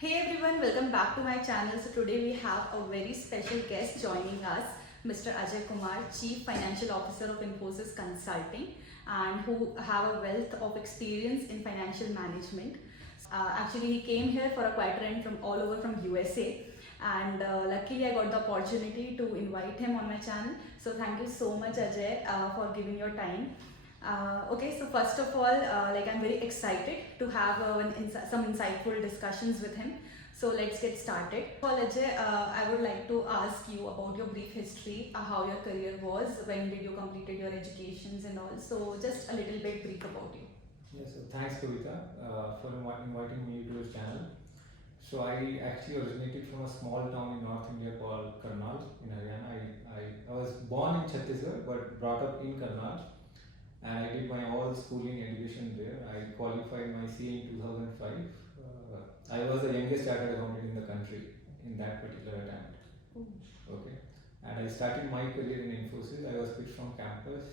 Hey everyone, welcome back to my channel. So today we have a very special guest joining us, Mr. Ajay Kumar, Chief Financial Officer of Infosys Consulting, and who have a wealth of experience in financial management. Actually, he came here for a quiet trend from all over from USA, and luckily I got the opportunity to invite him on my channel. So thank you so much, Ajay, for giving your time. Okay, so first of all, I'm very excited to have some insightful discussions with him. So let's get started. Well, Ajay, I would like to ask you about your brief history, how your career was, when did you completed your educations and all. So just a little bit brief about you. Yes, so thanks Kavita for inviting me to this channel. So I actually originated from a small town in North India called Karnal in Haryana. I was born in Chhattisgarh but brought up in Karnal, and I did my all schooling education there. I qualified my CA in 2005. I was the youngest chartered accountant in the country in that particular attempt. Okay, and I started my career in Infosys. I was picked from campus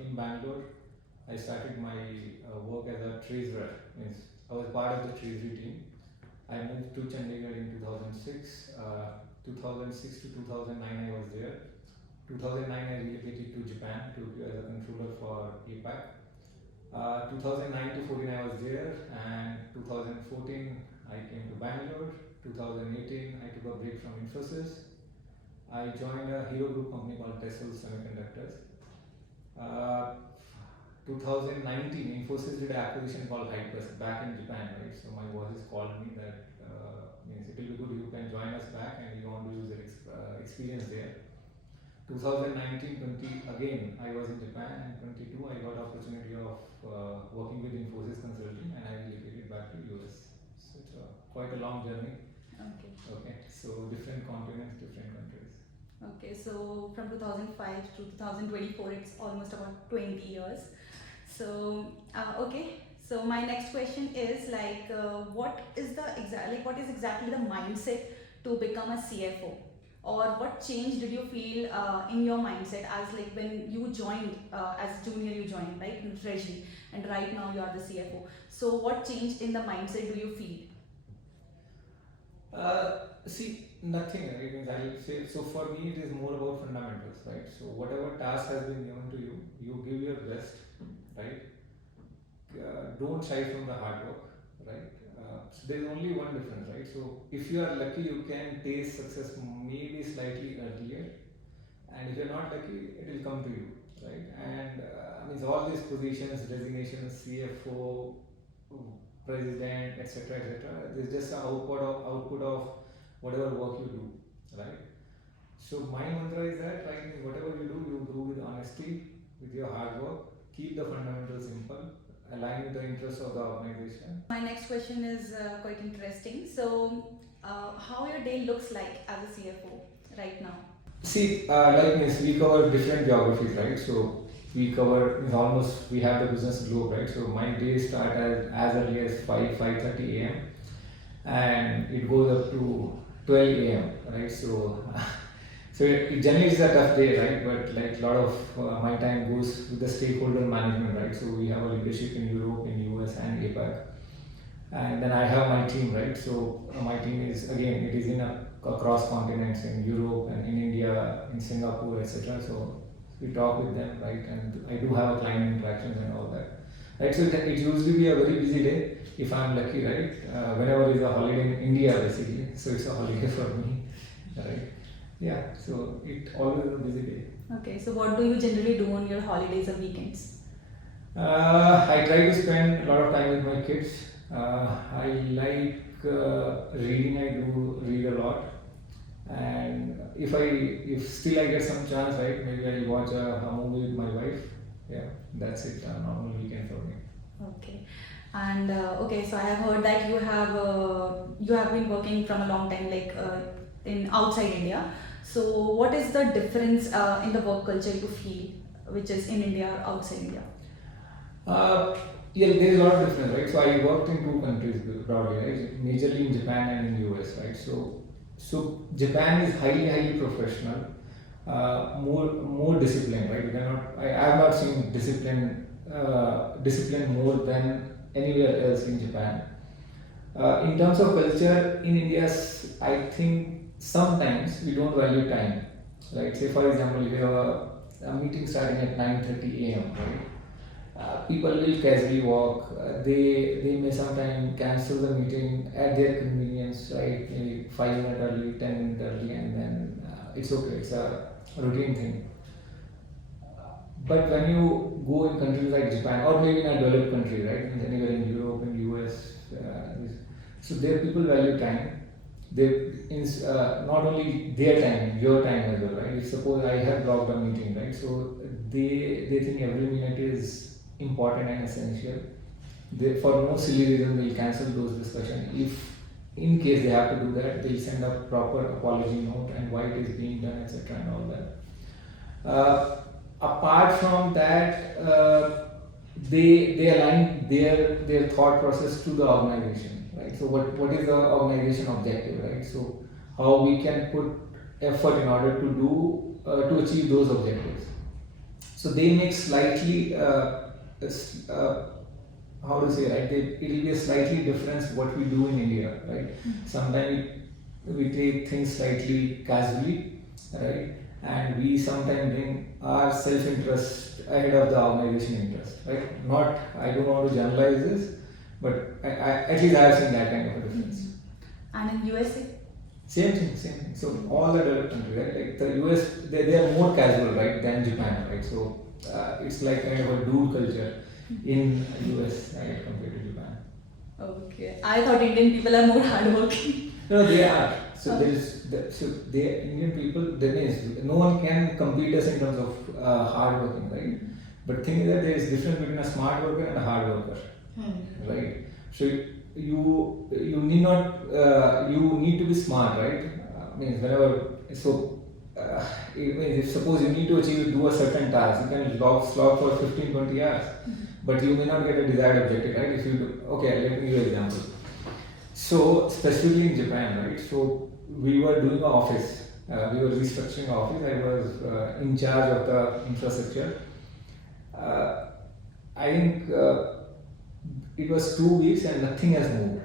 in Bangalore. I started my work as a treasurer. Means I was part of the treasury team. I moved to Chandigarh in 2006. 2006 to 2009 I was there. 2009 I relocated to Japan to as a controller for APAC. 2009 to 14 I was there, and 2014 I came to Bangalore. 2018 I took a break from Infosys. I joined a hero group company called Tesla Semiconductors. 2019 Infosys did an acquisition called Hypers back in Japan, right? So my bosses called me that means it will be good you can join us back and you want to use your experience there. 2019-20 again I was in Japan, and 22 I got opportunity of working with Infosys Consulting, and I relocated back to US. So it's quite a long journey. Okay. Okay, so different continents, different countries. Okay, so from 2005 to 2024, it's almost about 20 years. So okay, so my next question is what is exactly the mindset to become a CFO, or what change did you feel in your mindset as when you joined as junior, you joined right in treasury, and right now you are the CFO. So what change in the mindset do you feel? See, nothing, right? Means I'll say, so for me it is more about fundamentals, right? So whatever task has been given to you, you give your best, right? Don't shy from the hard work, right? So there's only one difference, right? So if you are lucky, you can taste success maybe slightly earlier, and if you're not lucky, it will come to you, right? And means all these positions, designations, CFO, president, etc., etc. This is just an output of whatever work you do, right? So my mantra is that, right, whatever you do with honesty, with your hard work. Keep the fundamentals simple, align with the interests of the organization. My next question is quite interesting. So, how your day looks like as a CFO right now? See, like this, we cover different geographies, right? So we cover almost, we have the business globe, right? So my day start as early as 5:30 a.m. and it goes up to 12 a.m. right? So so it generally is a tough day, right? But like a lot of my time goes with the stakeholder management, right? So we have a leadership in Europe, in US, and APAC, and then I have my team, right? So my team is again it is in across continents, in Europe and in India, in Singapore, etc. So we talk with them, right? And I do have a client interactions and all that, right? So it usually be a very busy day if I'm lucky, right? Whenever is a holiday in India, basically, so it's a holiday for me, right? Yeah, so it always a busy day. Okay, so what do you generally do on your holidays or weekends? I try to spend a lot of time with my kids. I like reading. I do read a lot, and if still I get some chance, right, maybe I'll watch a movie with my wife. Yeah, that's it. A normal weekend for me. Okay, and okay, so I have heard that you have been working from a long time, in outside India. So what is the difference in the work culture you feel, which is in India or outside India? Yeah, there's a lot of difference, right? So I worked in two countries broadly, right? Majorly in Japan and in US, right? So Japan is highly professional, more disciplined, right? You cannot. I have not seen discipline more than anywhere else in Japan. In terms of culture in India, I think sometimes we don't value time. Right? Say for example, if you have a meeting starting at 9:30 a.m. Right? People will casually walk. They may sometimes cancel the meeting at their convenience, right? Maybe 5 minutes early, 10 minutes early, and then it's okay. It's a routine thing. But when you go in countries like Japan or maybe in a developed country, right? Anywhere in Europe, in US, so there people value time. They not only their time, your time as well, right? If suppose I have blocked a meeting, right? So they think every minute is important and essential. They, for no silly reason, they'll cancel those discussions. If in case they have to do that, they'll send a proper apology note and why it is being done, etc. and all that. Apart from that, they align their thought process to the organization, right? So what is the organization objective, right? So how we can put effort in order to do to achieve those objectives. So they make slightly how to say, right? It will be a slightly difference what we do in India, right? Sometimes we take things slightly casually, right? And we sometimes bring our self-interest ahead of the organization interest, right? Not, I don't want to generalize this, but at least I have seen that kind of a difference. And in USA? Same thing. So all the developed countries, right? Like the US, they are more casual, right, than Japan, right? So it's like kind of a dual culture in US compared to Japan. Okay, I thought Indian people are more hardworking. No, they are. So they Indian people. There is no one can compete us in terms of hard working, right? But thing is that there is difference between a smart worker and a hard worker, right? So you need not you need to be smart, right? Means whenever so. If suppose you need to do a certain task, you can slog for 15-20 hours, but you may not get a desired objective, right? If you do, okay, let me give you an example. So specifically in Japan, right? So we were doing an office, we were restructuring our office. I was in charge of the infrastructure. I think it was 2 weeks and nothing has moved,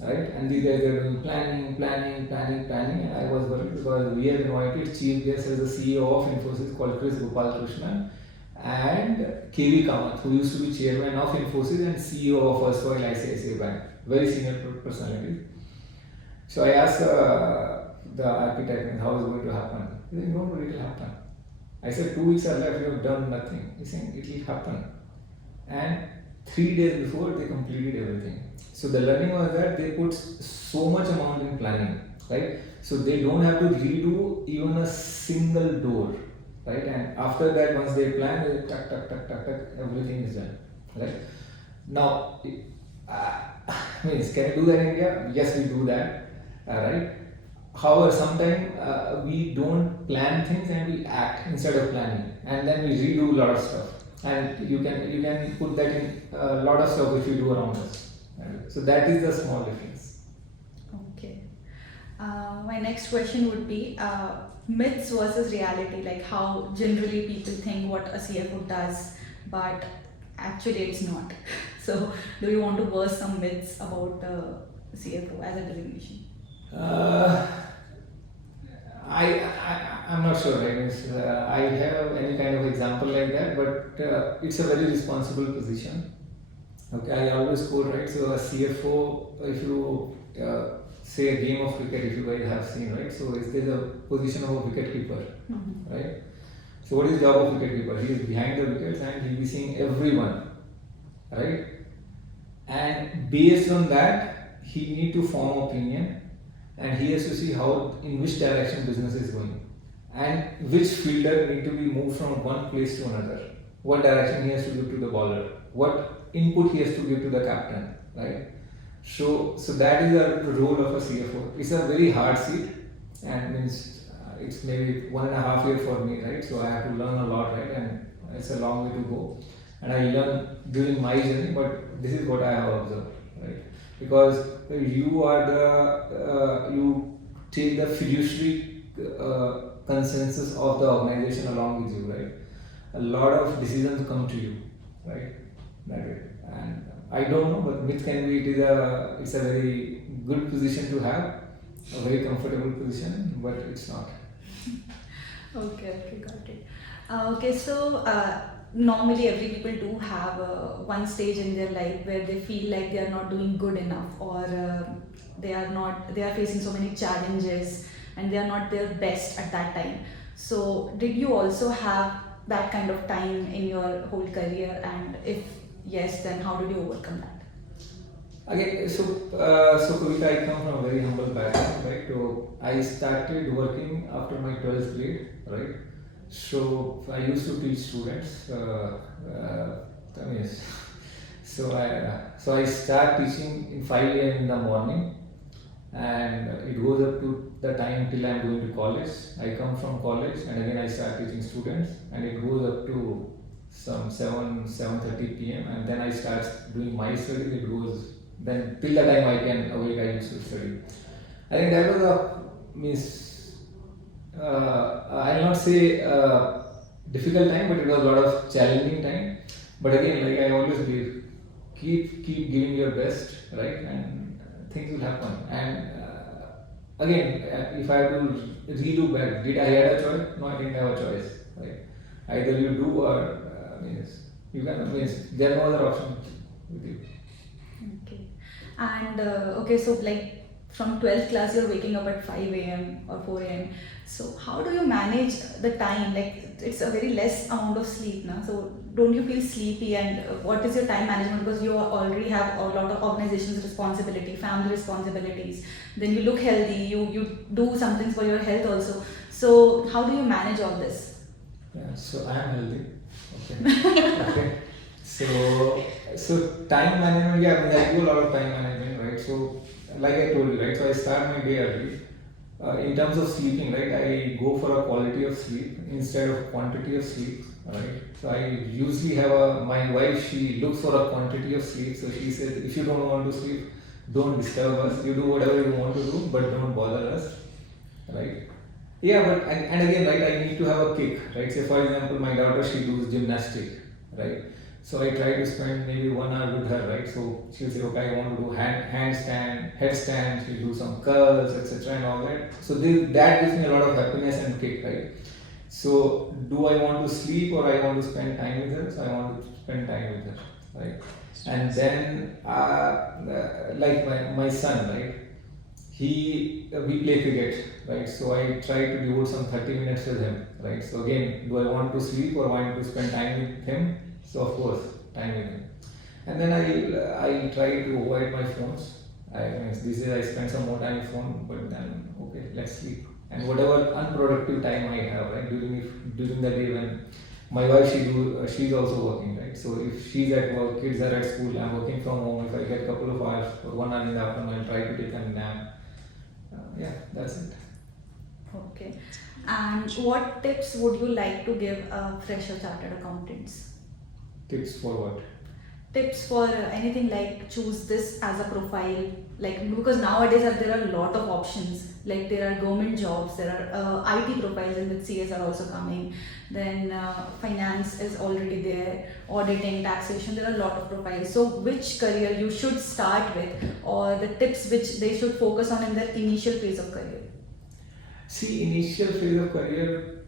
right? And these guys are doing planning, and I was worried because we had invited chief guest as the CEO of Infosys called Chris Gopalakrishnan and KV Kamath, who used to be chairman of Infosys and CEO of erstwhile ICICI Bank, very senior personality. So I asked the architect how is it going to happen. He said, "Don't worry, it will happen." I said, 2 weeks are left, you have done nothing. He said, "It will happen." And 3 days before, they completed everything. So the learning was that they put so much amount in planning, right? So they don't have to redo even a single door, right? And after that, once they plan, they tuck, everything is done, right? Now, means can you do that in India? Yes, we do that, right? However, sometimes we don't plan things and we act instead of planning, and then we redo a lot of stuff. And you can put that in a lot of stuff if you do around us. So that is the small difference. Okay. My next question would be myths versus reality, like how generally people think what a CFO does, but actually it's not. So do you want to burst some myths about the CFO as a designation? I'm not sure. I have any kind of example like that, but it's a very responsible position. Okay, I always quote, right? So a CFO, if you say a game of cricket, if you guys have seen, right? So there's a position of a wicket keeper, right? So what is the job of wicket keeper? He is behind the wickets and he'll be seeing everyone, right? And based on that, he need to form opinion, and he has to see how in which direction business is going, and which fielder need to be moved from one place to another, what direction he has to give to the bowler, what input he has to give to the captain, right? So that is the role of a CFO. It's a very hard seat, and means it's maybe 1.5 years for me, right? So I have to learn a lot, right? And it's a long way to go, and I learn during my journey, but this is what I have observed, right? Because you are you take the fiduciary consensus of the organization along with you, right? A lot of decisions come to you, right? That way. And I don't know, but myth can be it's a very good position to have, a very comfortable position, but it's not. Okay, got it. Okay, so normally every people do have one stage in their life where they feel like they are not doing good enough, or they are facing so many challenges and they are not their best at that time. So did you also have that kind of time in your whole career, and if yes, then how did you overcome that? Again, so Kavita, I come from a very humble background, right? So I started working after my 12th grade, right? So I used to teach students. I mean, so I start teaching in 5 a.m. in the morning, and it goes up to the time till I'm going to college. I come from college, and again I start teaching students, and it goes up to some 7:30 p.m. and then I start doing my studies. It goes then till the time I can awake, I used to study. I think that was a means I'll not say difficult time, but it was a lot of challenging time. But again, like I always believe, keep giving your best, right, and things will happen. And again, if I have to redo back, did I had a choice? No, I didn't have a choice, right? Either you do or means you can means there are no other options with you. Okay. And okay, so like from 12th class, you're waking up at 5 a.m. or 4 a.m. So how do you manage the time? Like it's a very less amount of sleep now. So don't you feel sleepy? And what is your time management? Because you already have a lot of organizations responsibility, family responsibilities. Then you look healthy. You do some things for your health also. So how do you manage all this? Yeah, so I am healthy. Okay. Okay. So time management, yeah, I mean, I do a lot of time management, right? So like I told you, right? So I start my day early. In terms of sleeping, right? I go for a quality of sleep instead of quantity of sleep, right? So I usually have my wife. She looks for a quantity of sleep. So she says, if you don't want to sleep, don't disturb us. You do whatever you want to do, but don't bother us, right? Yeah, but and again, right? I need to have a kick, right? Say for example, my daughter, she does gymnastic, right? So I try to spend maybe 1 hour with her, right? So she'll say, okay, I want to do handstand, headstand, she'll do some curls, etc. and all that. So that gives me a lot of happiness and kick, right? So do I want to sleep or I want to spend time with her? So I want to spend time with her, right? And then, like my son, right? We play cricket, right? So I try to devote some 30 minutes with him, right? So again, do I want to sleep or want to spend time with him? So of course, time with him. And then I try to avoid my phones. I mean, these days I spend some more time with phone, but then okay, let's sleep. And whatever unproductive time I have, right, during the day when my wife she's also working, right? So if she's at work, kids are at school, I'm working from home. If I get a couple of hours or 1 hour in the afternoon, I'll try to take a nap. Yeah, that's it. Okay. And what tips would you like to give fresher chartered accountants? Tips for what? Tips for anything like choose this as a profile, like because nowadays there are a lot of options. Like there are government jobs, there are IT profiles, and with CS are also coming. Then finance is already there, auditing, taxation. There are a lot of profiles. So which career you should start with, or the tips which they should focus on in their initial phase of career? See, initial phase of career,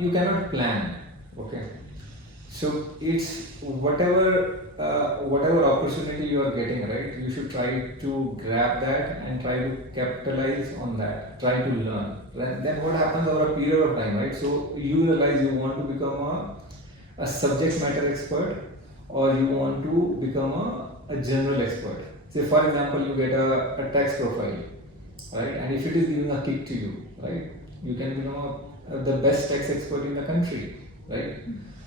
you cannot plan. Okay. So it's whatever opportunity you are getting, right? You should try to grab that and try to capitalize on that. Try to learn. Then what happens over a period of time, right? So you realize you want to become a subject matter expert, or you want to become a general expert. Say for example, you get a tax profile, right? And if it is giving a kick to you, right? You can become the best tax expert in the country, right?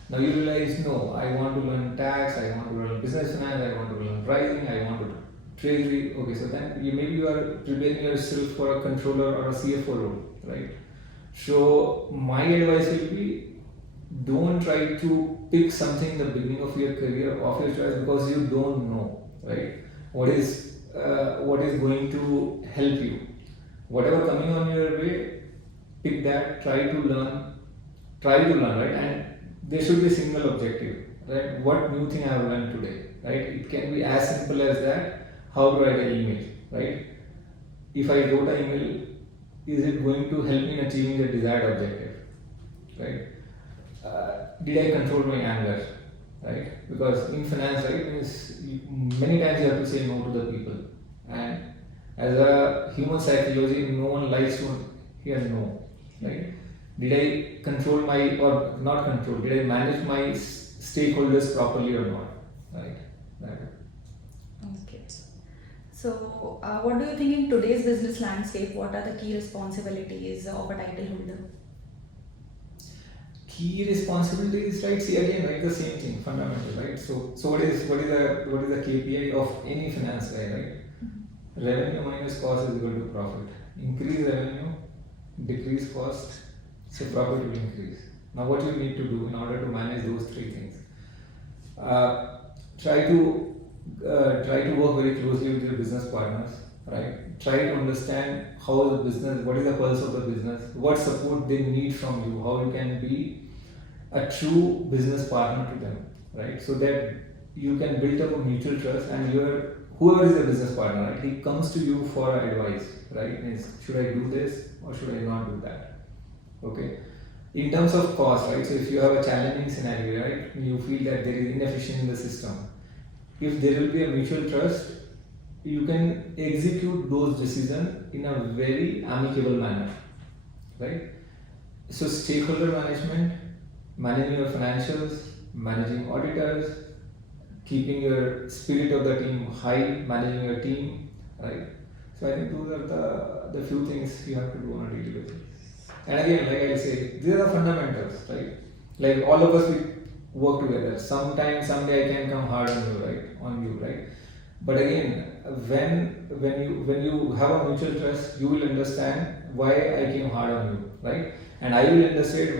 Now you realize, no, I want to learn tax, I want to learn business finance, I want to learn pricing, I want to do treasury. Okay, so then maybe you are preparing yourself for a controller or a CFO role, right? So my advice will be, don't try to pick something in the beginning of your career of your choice, because you don't know, right? What is going to help you. Whatever coming on your way, pick that, try to learn, right? And there should be a single objective, right? What new thing I have learned today, right? It can be as simple as that. How to write an email, right? If I wrote an email, is it going to help me in achieving the desired objective, right? Did I control my anger, right? Because in finance, right, many times you have to say no to the people, and as a human psychology, no one likes to hear no, right? Did I control my, or not control? Did I manage my stakeholders properly or not, right? Right. Okay. So, what do you think in today's business landscape? What are the key responsibilities of a title holder? Key responsibilities, right? See again, right? The same thing, fundamental, right? So what is the KPI of any finance guy, right? Revenue minus cost is equal to profit. Increase revenue, decrease cost, so profit will increase. Now, what you need to do in order to manage those three things? Try to work very closely with your business partners, right? Try to understand how the business, what is the pulse of the business, what support they need from you, how you can be a true business partner to them, right? So that you can build up a mutual trust, and whoever is a business partner, right, he comes to you for advice, right? Means, should I do this or should I not do that? Okay. In terms of cost, right? So if you have a challenging scenario, right, you feel that there is inefficiency in the system, if there will be a mutual trust, you can execute those decisions in a very amicable manner, right? So stakeholder management, managing your financials, managing auditors, keeping your spirit of the team high, managing your team, right? So I think those are the few things you have to do on a daily basis. And again, like I say, these are the fundamentals, right? Like all of us, we work together. Someday I can come hard on you, right? But again, when you have a mutual trust, you will understand why I came hard on you, right? And I will understand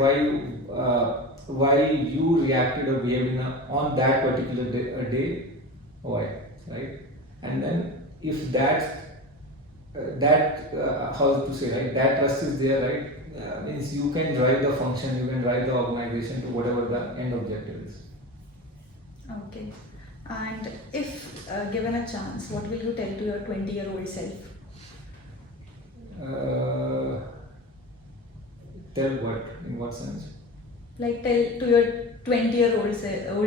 why you reacted or behaved on that particular day, why, right? And then if how to say, right, that trust is there, right, means you can drive the function, you can drive the organization to whatever the end objective is. Okay. And if given a chance, what will you tell to your 20-year-old self? Tell what? In what sense? Like tell to your 20-year-old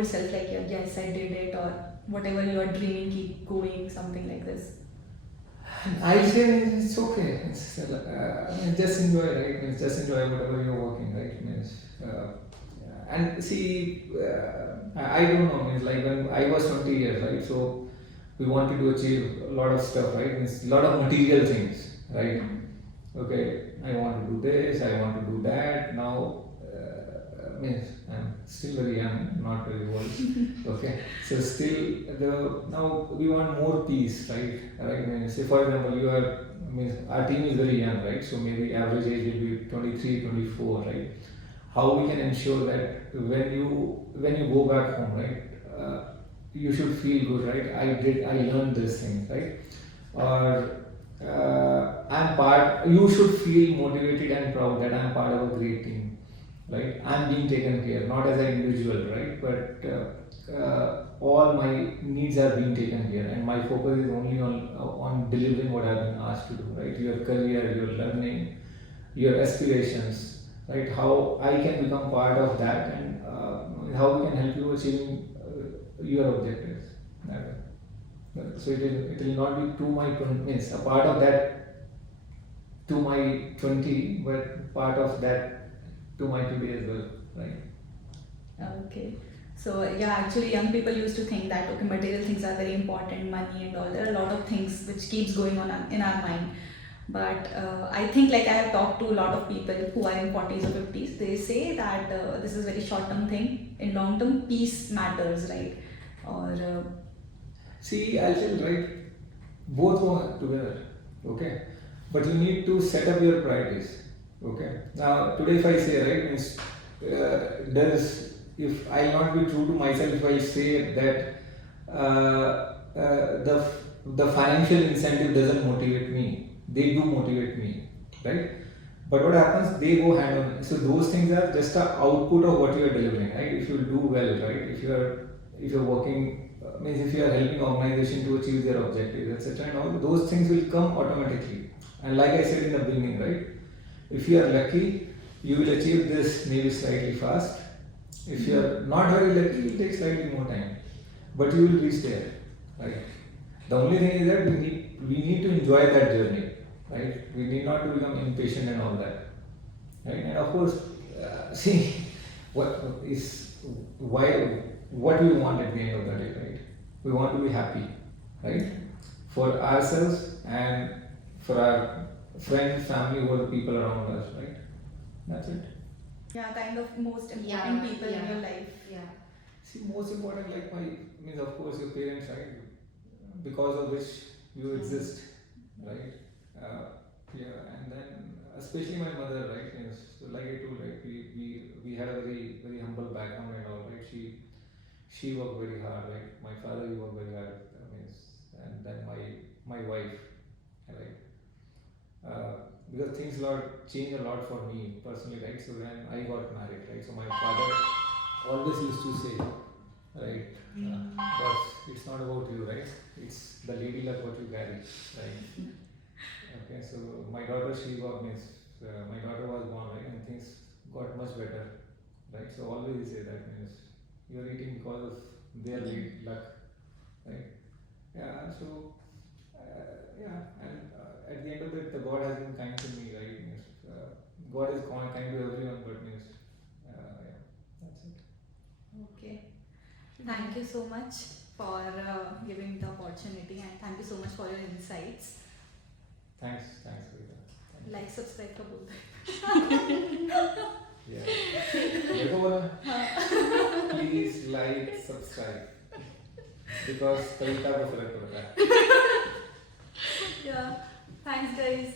self, like, yes, I did it, or whatever you are dreaming, keep going, something like this. I say it's okay. Just enjoy, right? Just enjoy whatever you're working, right? And see, I don't know. Like when I was 20 years, right? So we wanted to achieve a lot of stuff, right? A lot of material things, right? Okay, I want to do this, I want to do that. Now, I'm still very young, not very old. Okay, so now we want more peace, right? Say for example, our team is very young, right? So maybe average age will be 23, 24, right? How we can ensure that when you go back home, right? You should feel good, right? I learned this thing, right? Or you should feel motivated and proud that I'm part of a great team, right? I'm being taken care, not as an individual, right? But all my needs are being taken care, and my focus is only on delivering what I've been asked to do, right? Your career, your learning, your aspirations, right? How I can become part of that, and how we can help you achieving your objectives. So it will not be to my 20, means a part of that to my 20, but part of that to my today as well, right? Okay. So yeah, actually young people used to think that okay, material things are very important, money and all. There are a lot of things which keeps going on in our mind. But I think, like, I have talked to a lot of people who are in 40s or 50s. They say that this is a very short-term thing. In long-term, peace matters, right? Or see, I'll tell you, right? Both work together, okay? But you need to set up your priorities, okay? Now, today, if I say, right, means if I'll not be true to myself if I say that the financial incentive doesn't motivate me. They do motivate me, right? But what happens? They go hand on. So those things are just an output of what you are delivering, right? If you do well, right? If you're working means if you are helping organization to achieve their objectives, etc., and all those things will come automatically. And like I said in the beginning, right? If you are lucky, you will achieve this maybe slightly fast. If you are not very lucky, it will take slightly more time, but you will reach there, right? The only thing is that we need to enjoy that journey, right? We need not to become impatient and all that, right? And of course, see what is why what we want at the end of the day, right? We want to be happy, right? For ourselves and for our friends, family, or the people around us, right? That's it. Yeah, kind of most important Yeah, people in yeah. your life. Yeah. See, most important, like my means of course your parents, right? Because of which you exist, right? Yeah, and then especially my mother, right? Means, so like I told, right? We had a very humble background and all, right? She worked very hard, right? My father he worked very hard, means, and then my wife, right? Because things changed a lot for me personally, right? So when I got married, right? So my father always used to say, right? Boss, it's not about you, right? It's the lady luck what you carry, right? Okay, so my daughter, my daughter was born, right? And things got much better, right? So always say that means you're eating because of their lady luck, right? Yeah, so yeah, and at the end of it, the God has been kind to me, right? Means, God is kind to everyone, but means, yeah, that's it. Okay. Thank you so much for giving the opportunity, and thank you so much for your insights. Thanks, Rita. Thank you. Like, subscribe का बोल दो. Yeah. देखो बोला. Please like, subscribe. Because कविता को फर्क पड़ता है. Yeah. Thanks guys.